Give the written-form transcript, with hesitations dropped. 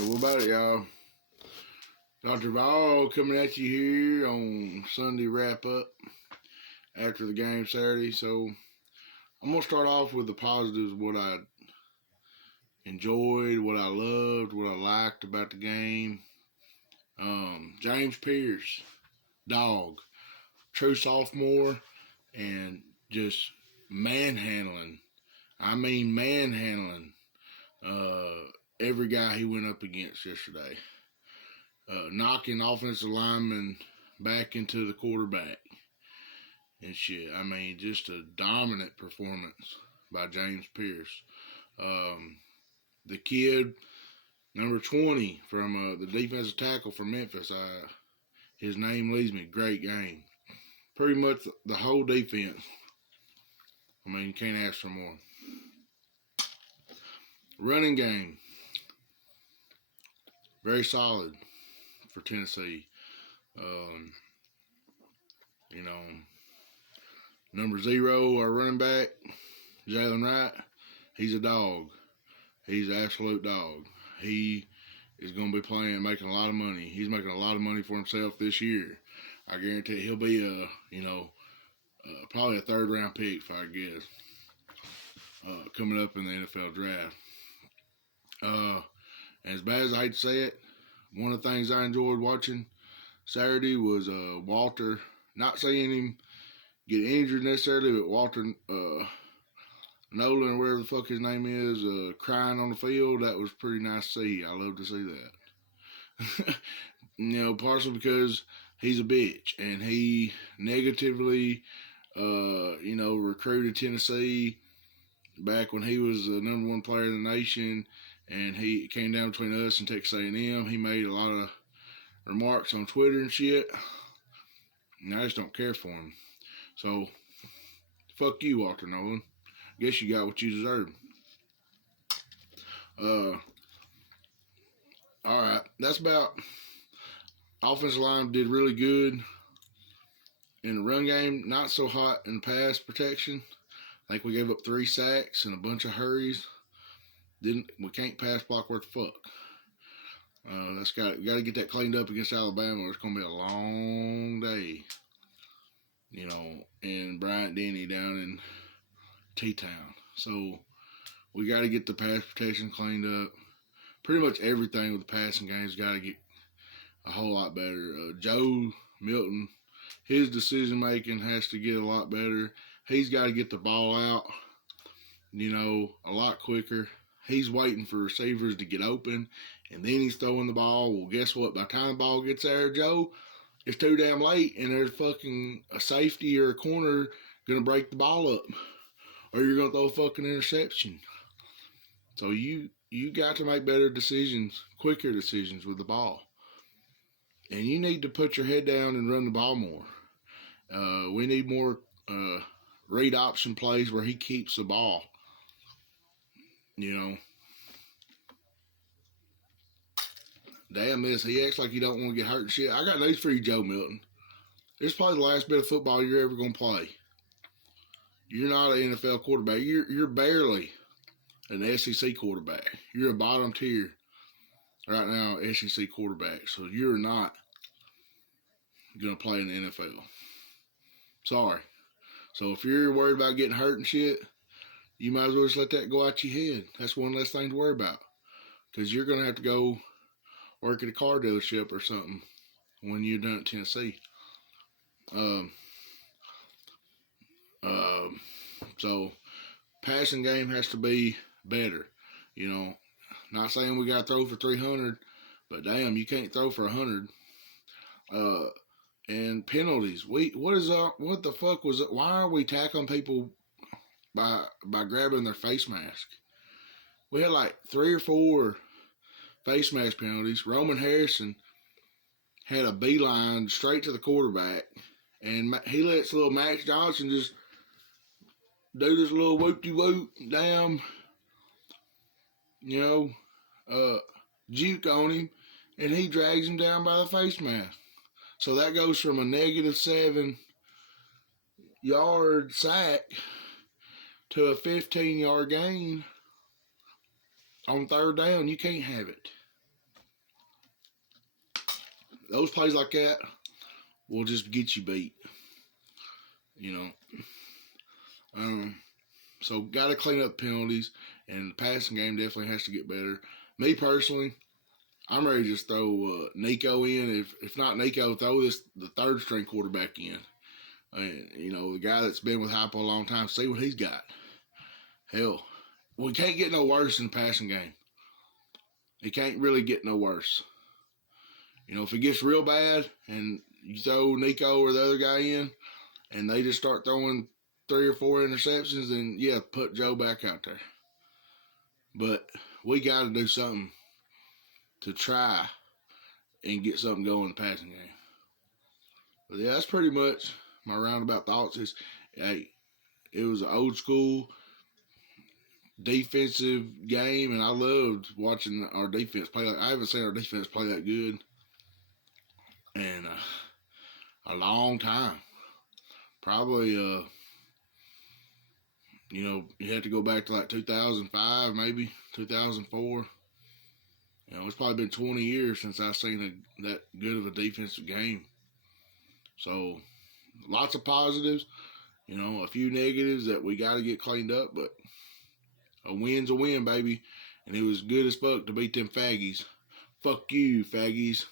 So what about it, y'all? Dr. Ball coming at you here on Sunday wrap up after the game Saturday. So I'm gonna start off with the positives, what I enjoyed, what I loved, what I liked about the game. James Pierce, dog, true sophomore, and just manhandling. I mean manhandling every guy he went up against yesterday. Knocking offensive linemen back into the quarterback and shit. I mean, just a dominant performance by James Pierce. The kid, number 20 from the defensive tackle from Memphis, his name leaves me. Great game. Pretty much the whole defense. I mean, you can't ask for more. Running game, very solid for Tennessee. Number 0, our running back, Jalen Wright, he's a dog. He's an absolute dog. He is going to be playing, making a lot of money. He's making a lot of money for himself this year. I guarantee he'll be probably a 3rd round pick, if I guess, coming up in the NFL draft. As bad as I hate to say it, one of the things I enjoyed watching Saturday was Walter, not seeing him get injured necessarily, but Walter Nolan, or whatever the fuck his name is, crying on the field. That was pretty nice to see. I love to see that. Partially because he's a bitch and he negatively, recruited Tennessee back when he was the number 1 player in the nation, and he came down between us and Texas A&M. He made a lot of remarks on Twitter and shit, and I just don't care for him. So, fuck you, Walter Nolan. Guess you got what you deserve. Alright, that's about. Offensive line did really good in the run game. Not so hot in pass protection. I think we gave up 3 sacks and a bunch of hurries. We can't pass block worth the fuck. We got to get that cleaned up against Alabama. It's going to be a long day. In Bryant Denny down in T-Town. So we got to get the pass protection cleaned up. Pretty much everything with the passing game's got to get a whole lot better. Joe Milton, his decision making has to get a lot better. He's got to get the ball out, a lot quicker. He's waiting for receivers to get open, and then he's throwing the ball. Well, guess what? By the time the ball gets there, Joe, it's too damn late, and there's fucking a safety or a corner going to break the ball up, or you're going to throw a fucking interception. So you got to make better decisions, quicker decisions with the ball. And you need to put your head down and run the ball more. We need more read option plays where he keeps the ball. Damn this, he acts like he don't want to get hurt and shit. I got news for you, Joe Milton. This is probably the last bit of football you're ever going to play. You're not an NFL quarterback. You're barely an SEC quarterback. You're a bottom tier right now SEC quarterback. So you're not going to play in the NFL. Sorry. So if you're worried about getting hurt and shit, you might as well just let that go out your head. That's one less thing to worry about. Because you're going to have to go work at a car dealership or something when you're done at Tennessee. So passing game has to be better. Not saying we got to throw for 300, but damn, you can't throw for 100. And penalties. What the fuck was it? Why are we tackling people by grabbing their face mask? We had like 3 or 4 face mask penalties. Roman Harrison had a beeline straight to the quarterback, and he lets little Max Johnson just do this little whoop-de-whoop, damn, juke on him, and he drags him down by the face mask. So that goes from a -7-yard sack to a 15-yard gain on 3rd down. You can't have it. those plays like that will just get you beat. You know. So got to clean up penalties, and the passing game definitely has to get better. Me personally, I'm ready to just throw Nico in. If not Nico, throw the third string quarterback in. You know, the guy that's been with Hypo a long time, see what he's got. Hell, we can't get no worse in the passing game. It can't really get no worse. You know, if it gets real bad and you throw Nico or the other guy in, and they just start throwing 3 or 4 interceptions, then yeah, put Joe back out there. But we got to do something to try and get something going in the passing game. But yeah, that's pretty much my roundabout thoughts. Is, hey, it was an old school defensive game, and I loved watching our defense play. I haven't seen our defense play that good in a long time. Probably, you know, you have to go back to like 2005, maybe 2004. You know, it's probably been 20 years since I've seen that good of a defensive game. So, lots of positives, you know, a few negatives that we got to get cleaned up, but a win's a win, baby. And it was good as fuck to beat them faggies. Fuck you, faggies.